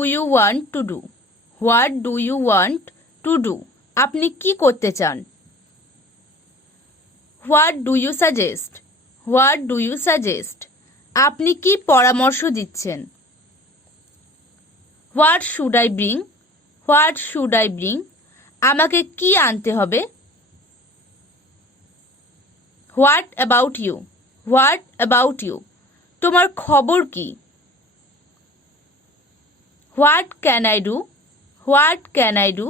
Do you want to do? What do you want to do? আপনি কি করতে চান? What do you suggest? What do you suggest? আপনি কি পরামর্শ দিচ্ছেন? What should I bring? What should I bring? আমাকে কি আনতে হবে? What about you? What about you? তোমার খবর কি? What can I do? What can I do?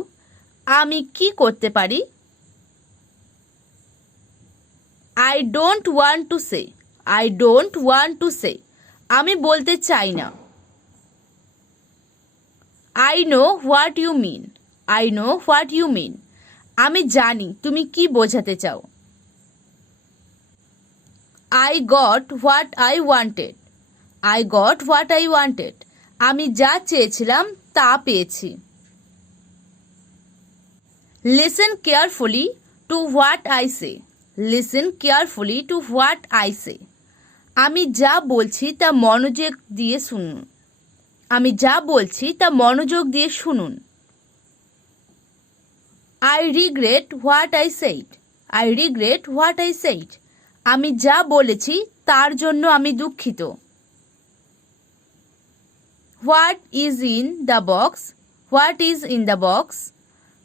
আমি কি করতে পারি? I don't want to say. I don't want to সে। আমি বলতে চাই না। I know what you mean. I know what you mean. আমি জানি তুমি কি বোঝাতে চাও। I got what I wanted. I got what I wanted. আমি যা চেয়েছিলাম তা পেয়েছি। Listen carefully to what I say. Listen carefully to what I say. আমি যা বলছি তা মনোযোগ দিয়ে শুনুন। আমি যা বলছি তা মনোযোগ দিয়ে শুনুন। I regret what I said. I regret what I said. আমি যা বলেছি তার জন্য আমি দুঃখিত। What is in the box? What is in the box?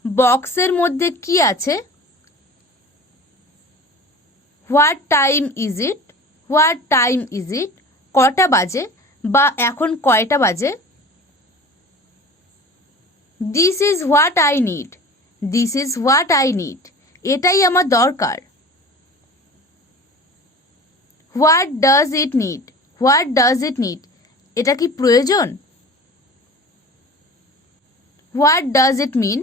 বক্সের মধ্যে কি আছে? What time is it? What time is it? কটা বাজে বা এখন কয়টা বাজে? This is what I need. This is what I need. এটাই আমার দরকার। What does it need? What does it need? এটা কি প্রয়োজন? What does it mean?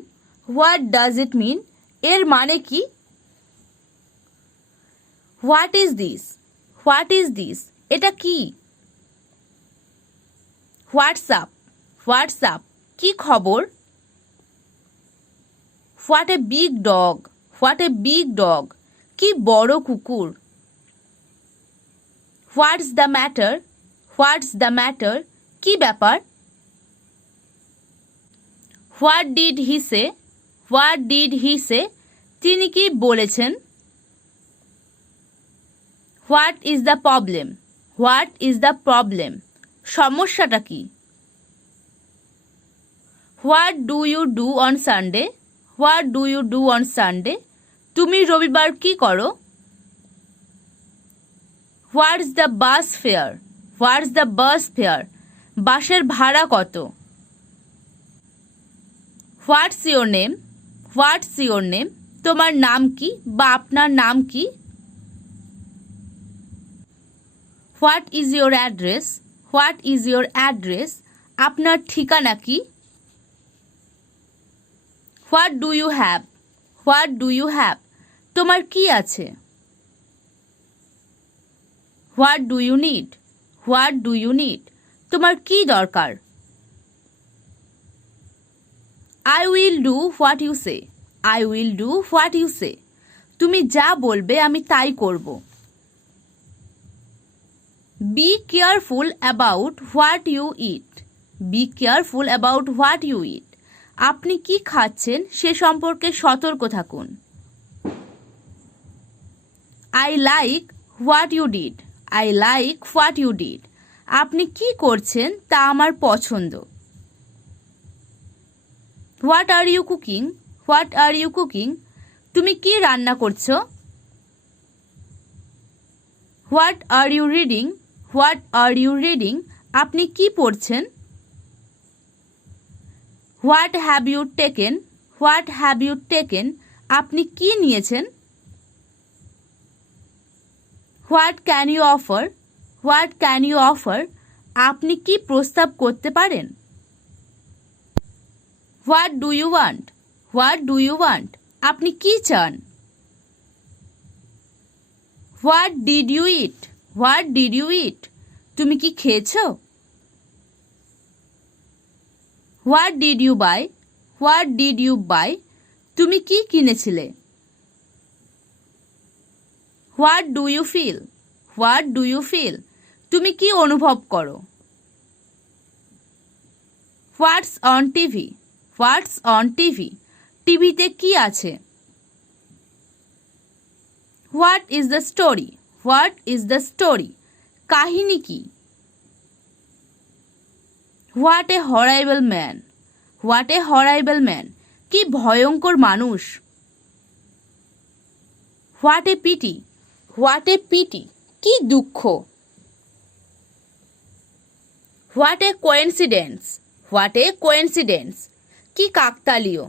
What does it mean? এর মানে কি? What is this? What is this? এটা কি? হোয়াটসঅ্যাপ। হোয়াটসঅ্যাপ। কি খবর? What a big dog. What a big dog. কি বড় কুকুর। What's the matter? What's the matter? কি ব্যাপার? What did he say? What did he say? তিনি কি বলেছেন? What is the problem? What is the problem? সমস্যাটা কি? What do you do on Sunday? What do you do on Sunday? তুমি রবিবার কি করো? What's the bus fare? What's the bus fare? বাসের ভাড়া কত? What's your name? What's your name? তোমার নাম কি বা আপনার নাম কি? What is your address? What is your address? আপনার ঠিকানা কি? What do you have? What do you have? তোমার কি আছে? What do you need? What do you need? তোমার কি দরকার? I will do what you say. I will do what you say. তুমি যা বলবে আমি তাই করব। Be careful about what you eat. Be careful about what you eat. আপনি কি খাচ্ছেন সে সম্পর্কে সতর্ক থাকুন। I like what you did. I like what you did. আপনি কি করছেন তা আমার পছন্দ। What are you cooking? What are you cooking? তুমি কি রান্না করছো? What are you reading? What are you reading? আপনি কি পড়ছেন? What have you taken? What have you taken? আপনি কি নিয়েছেন? What can you offer? What can you offer? আপনি কি প্রস্তাব করতে পারেন? What do you want? What do you want? আপনি কি চান? What did you eat? What did you eat? তুমি কি খেয়েছো? What did you buy? What did you buy? তুমি কি কিনেছিলে? What do you feel? What do you feel? তুমি কি অনুভব করো? What's on TV, what's on TV, টিভিতে কি আছে? What is the story, what is the story, কাহিনী কি? What a horrible man, what a horrible man, কি ভয়ঙ্কর মানুষ। What a pity, what a pity, কি দুঃখ। What a coincidence, what a coincidence, কি কাকতালীয়।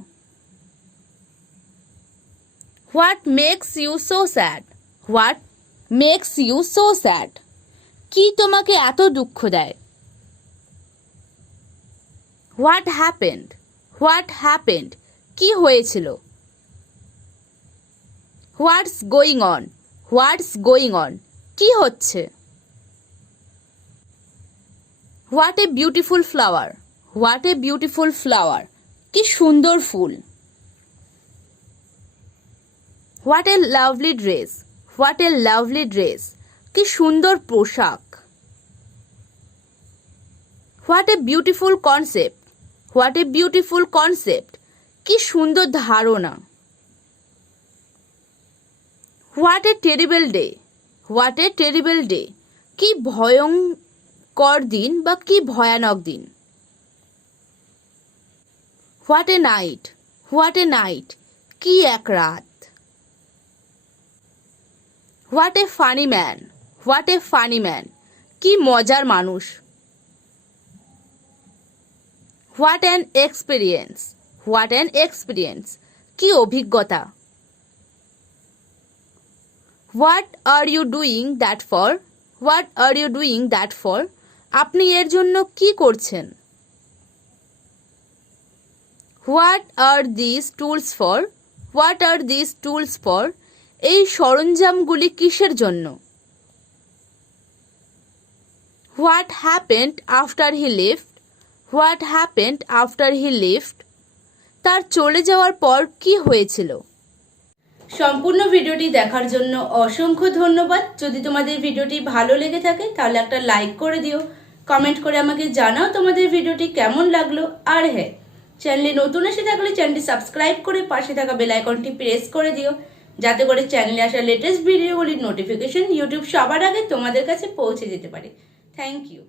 What makes you so sad, what makes you so sad, কি তোমাকে এত দুঃখ দেয়। হোয়াট হ্যাপেন্ড, হোয়াট হ্যাপেন্ড, কি হয়েছিল। What's going on, what's going on, কি হচ্ছে। What a beautiful flower, what a beautiful flower, কি সুন্দর ফুল। What a lovely dress, what a lovely dress, কি সুন্দর পোশাক। What a beautiful concept, what a beautiful concept, কি সুন্দর ধারণা। What a terrible day, what a terrible day, কি ভয়ঙ্কর দিন বা কি ভয়ানক দিন। What a night, what a night, কি এক রাত। What a funny man, what a funny man, কি মজার মানুষ। What an experience, what an experience, কি অভিজ্ঞতা। What are you doing that for, what are you doing that for, আপনি এর জন্য কি করছেন। What are this tools for, what are this tools for, এই সরঞ্জামগুলি কিসের জন্য। What happened after he left, what happened after he left, তার চলে যাওয়ার পর কি হয়েছিল। সম্পূর্ণ ভিডিওটি দেখার জন্য অসংখ্য ধন্যবাদ। যদি তোমাদের ভিডিওটি ভালো লেগে থাকে তাহলে একটা লাইক করে দিও, কমেন্ট করে আমাকে জানাও তোমাদের ভিডিওটি কেমন লাগলো। আর হ্যাঁ, চ্যানেলে নতুন এসে থাকলে চ্যানেলটি সাবস্ক্রাইব করে পাশে থাকা বেল আইকনটি প্রেস করে দিও, যাতে করে চ্যানেলে আসা লেটেস্ট ভিডিওগুলির নোটিফিকেশন ইউটিউব সবার আগে তোমাদের কাছে পৌঁছে যেতে পারে। Thank you.